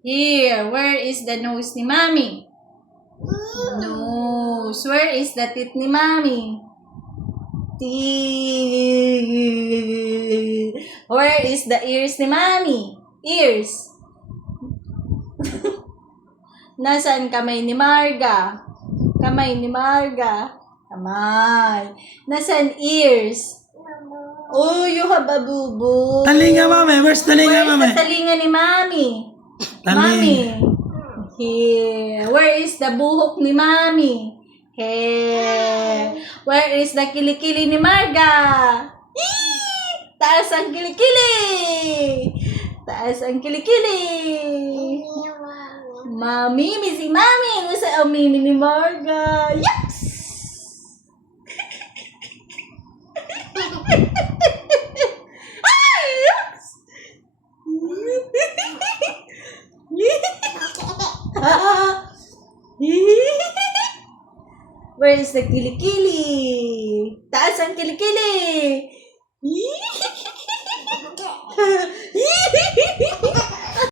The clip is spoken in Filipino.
Here, where is the nose ni Mommy? Nose. Where is the teeth ni Mommy? Teeth. Where is the ears ni Mommy? Ears. Nasaan kamay ni Marga? Kamay ni Marga. Kamay. Nasaan ears? Oh, you have a boo-boo. Talinga, mami. Where's talinga, mami? Where is the talinga ni Mommy? Mommy. Here. Where is the buhok ni Mommy? Here. Where is the kilikili ni Marga? Yee! Taas ang kilikili. Taas ang kilikili. Mami, si Mami. Gusto ang mimi ni Marga. Yes! Ay, yes! Where is the kilikili? Taas ang kilikili.